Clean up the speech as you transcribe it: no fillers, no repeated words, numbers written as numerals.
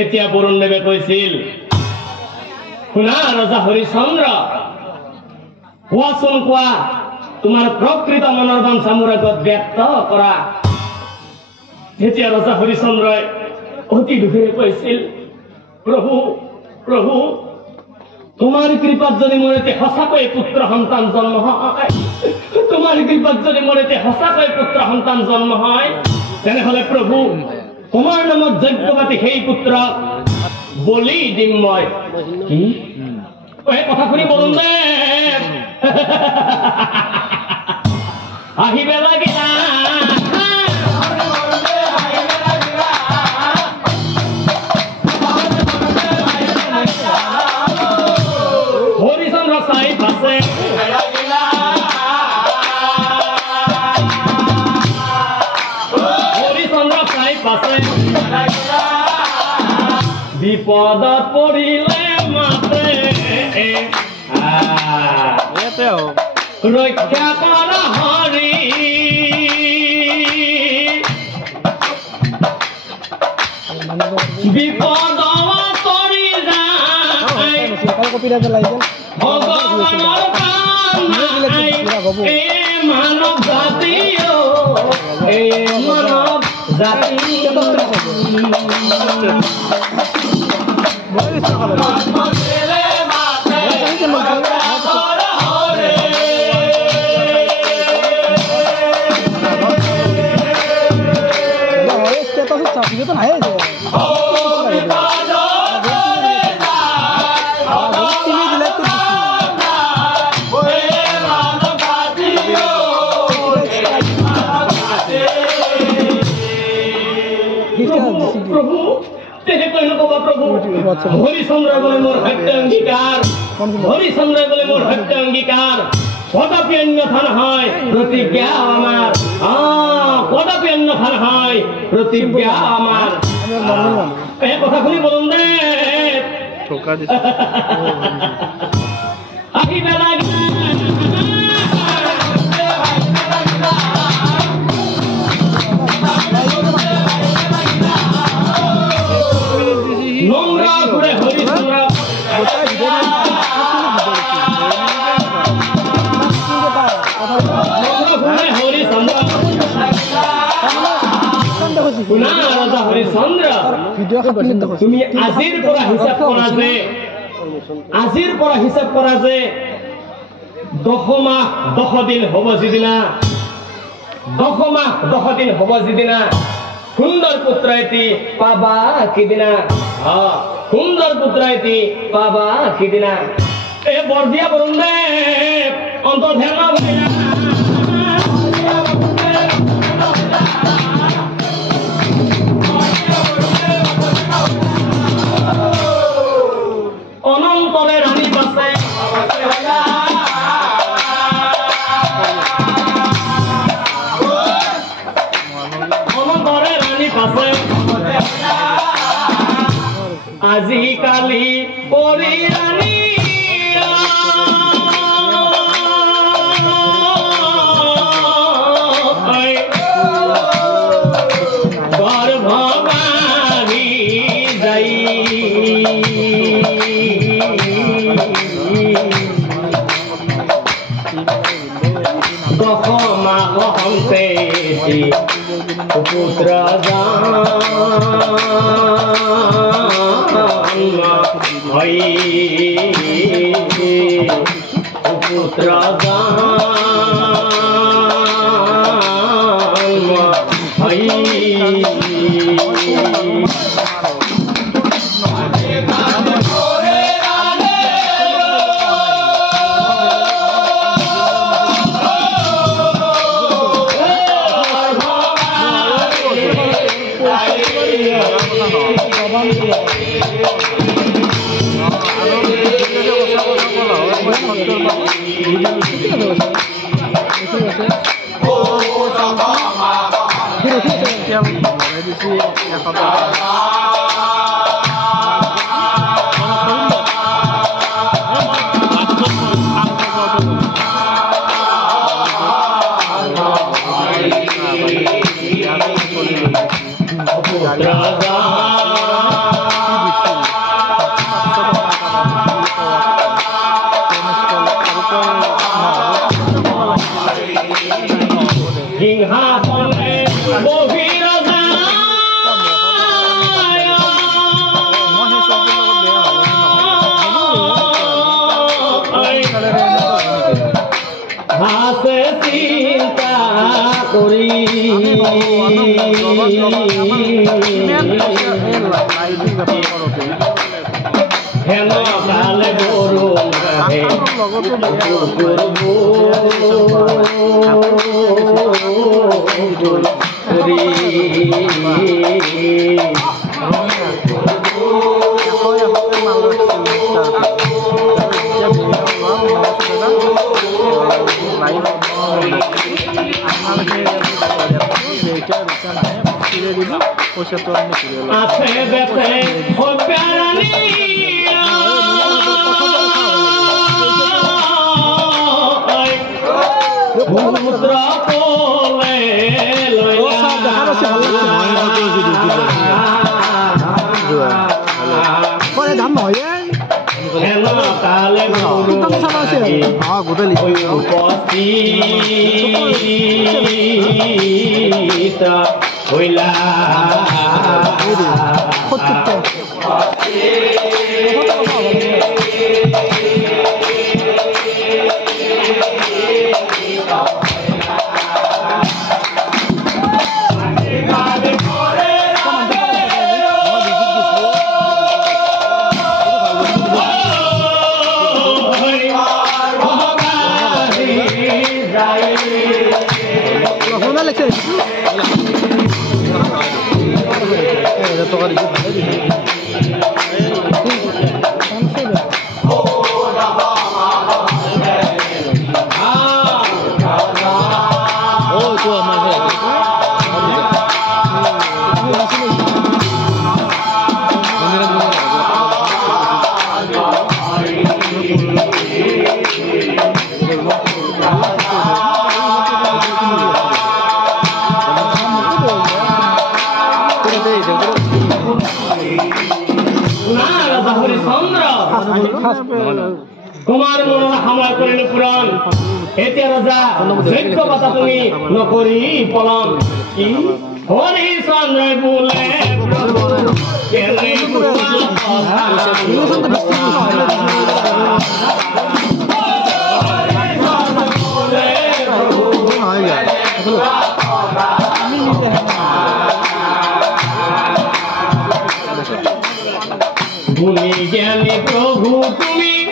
এতিয়া বৰুণদেৱে কৈছিল, শুনা ৰজা হৰিচন্দ্ৰ, কোৱাচোন কোৱা, তোমাৰ প্ৰকৃত মনৰ বাঞ্ছা মোৰ আগত ব্যক্ত কৰা। তেতিয়া ৰজা হৰিচন্দ্ৰই অতি দুখেৰে কৈছিল, প্ৰভু প্ৰভু, তোমাৰ কৃপাত যদি মোৰ এতে সঁচাকৈ পুত্ৰ সন্তান জন্ম হয়, তোমাৰ কৃপাত যদি মোৰ এতে সঁচাকৈ পুত্ৰ সন্তান জন্ম হয়, তেনেহলে প্ৰভু তোমাৰ নামত যজ্ঞ পাতি সেই পুত্ৰক বলি দিম মই। কি কথা শুনি বৰুণদেৱ আহিবে লাগিলা। হৰিচন্দ্ৰ চাই পাছে বিপদত পৰিলে মাতে ৰক্ষা কৰা হৰি, বিপদ পৰি যায় ভগৱানৰ কাম নাই, এই মানৱ জাতি, এই মানৱ জাতি প্ৰভু তেনেকৈ নকবা প্ৰভু। হৰিচন্দ্ৰই বোলে মোৰ সত্য অংগীকাৰ, হৰিচন্দ্ৰই বোলে মোৰ সত্য অংগীকাৰ, কদাপি অন্যথা নহয় প্ৰতিজ্ঞা আমাৰ, কদাপি অন্যথা নহয় প্ৰতিজ্ঞা আমাৰ। এই কথা শুনি বৰুণদেৱ আহিবে লাগিলা। শুনা ৰজা হৰিচন্দ্ৰ, তুমি আজিৰ পৰা হিচাপ কৰা যে, আজিৰ পৰা হিচাপ কৰা যে 10 মাহ 10 দিন হ'ব যিদিনা, 10 মাহ 10 দিন হ'ব যিদিনা সুন্দৰ পুত্ৰ এটি পাবা সিদিনা, সুন্দৰ পুত্ৰ এটি পাবা সিদিনা। এই বৰদিয়া বৰুণদেৱ অন্তৰ্ধান অনন্তৰে ৰাণী পাছে, অনন্তৰে ৰাণী পাছে, আজিকালি পৰি ৰাণী গৰ্ভবাৰী যাই, গহমা গহমতে পুত্ৰ ভাই পুত্ৰ ভাই হেন কালে গরু আছে বেতে ও প্যারানি পুত্র কোলে হেন কালে উপস্থিত হইলা কুমার মনোরা হামলা করিল পুরাণ এতে রাজা যজ্ঞ কথা তুমি নকরি পলম কি হরিচন্দ্র বলে গুণী জ্ঞানী প্রভু তুমি